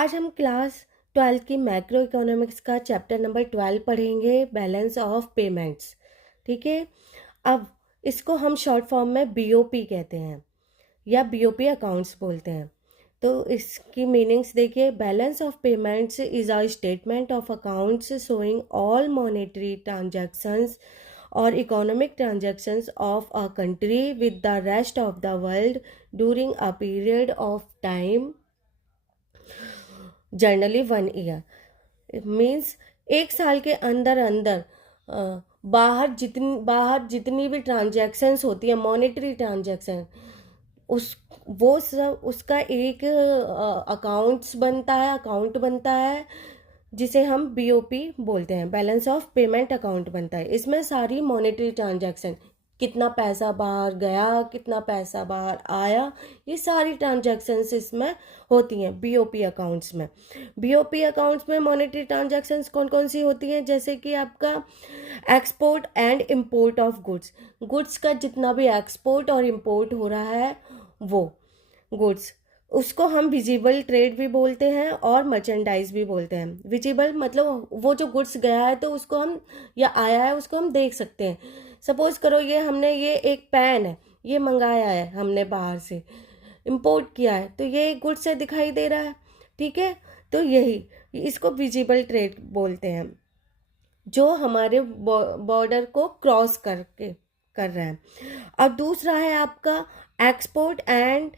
आज हम क्लास 12 की मैक्रो इकोनॉमिक्स का चैप्टर नंबर 12 पढ़ेंगे, बैलेंस ऑफ पेमेंट्स। ठीक है। अब इसको हम शॉर्ट फॉर्म में बीओपी कहते हैं या बीओपी अकाउंट्स बोलते हैं। तो इसकी मीनिंग्स देखिए, balance of payments is a statement of accounts showing all monetary transactions और economic transactions of a country with the rest of the world during a period of time, generally 1 year. Means एक साल के अंदर अंदर बाहर जितनी भी transactions होती है, मॉनेटरी ट्रांजैक्शन, उस वो सब उसका एक अकाउंट बनता है जिसे हम बीओपी बोलते हैं। बैलेंस ऑफ पेमेंट अकाउंट बनता है। इसमें सारी मॉनेटरी ट्रांजैक्शन, कितना पैसा बाहर गया, कितना पैसा बाहर आया, ये सारी ट्रांजैक्शंस इसमें होती हैं बीओपी अकाउंट्स में। बीओपी अकाउंट्स में मॉनेटरी ट्रांजैक्शंस कौन कौन सी होती हैं, जैसे कि आपका export and import of goods का जितना भी एक्सपोर्ट और इंपोर्ट हो रहा है वो गुड्स, उसको हम विजिबल ट्रेड भी बोलते हैं और मर्चेंडाइज भी बोलते हैं। विजिबल मतलब वो जो गुड्स गया है तो उसको हम, या आया है उसको हम देख सकते हैं। सपोज करो ये एक पेन है, ये मंगाया है हमने बाहर से, इंपोर्ट किया है, तो ये गुड्स से दिखाई दे रहा है। ठीक है, तो यही इसको विजिबल ट्रेड बोलते हैं, जो हमारे बॉर्डर को क्रॉस करके कर रहा है। और दूसरा है आपका export and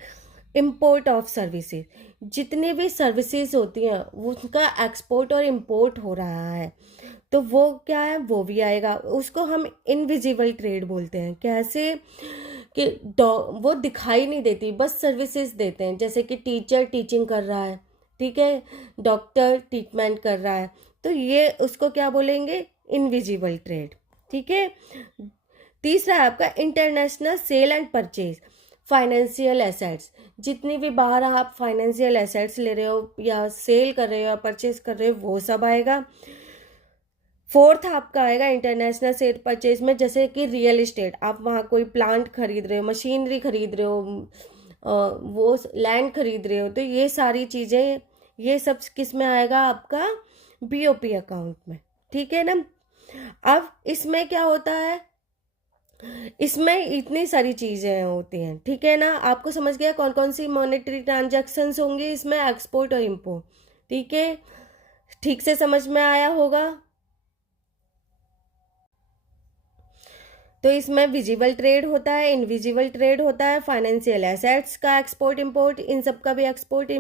import of services. जितनी भी सर्विसेज होती हैं उनका एक्सपोर्ट और इंपोर्ट हो रहा है, तो वो क्या है, वो भी आएगा। उसको हम इनविजिबल ट्रेड बोलते हैं। कैसे कि वो दिखाई नहीं देती, बस सर्विसेज देते हैं। जैसे कि टीचर टीचिंग कर रहा है, ठीक है, डॉक्टर ट्रीटमेंट कर रहा है, तो ये उसको क्या बोलेंगे, इनविजिबल ट्रेड। ठीक है। तीसरा है आपका international sale and purchase. Financial assets, जितनी भी बाहर आप फाइनेंशियल एसेट्स ले रहे हो या सेल कर रहे हो या परचेज कर रहे हो, वो सब आएगा। फोर्थ आपका आएगा इंटरनेशनल सेल परचेज में, जैसे कि रियल इस्टेट, आप वहाँ कोई प्लांट खरीद रहे हो, मशीनरी खरीद रहे हो, वो लैंड खरीद रहे हो, तो ये सारी चीज़ें, ये सब किस में आएगा, आपका बीओपी अकाउंट में। ठीक है ना। अब इसमें क्या होता है, इसमें इतनी सारी चीज़ें होती हैं। ठीक है ना, आपको समझ गया कौन कौन सी मॉनेटरी ट्रांजैक्शंस होंगी इसमें, एक्सपोर्ट और इंपोर्ट। ठीक है, ठीक से समझ में आया होगा। तो इसमें विजिबल ट्रेड होता है, इनविजिबल ट्रेड होता है, फाइनेंशियल एसेट्स का एक्सपोर्ट इंपोर्ट, इन सब का भी एक्सपोर्ट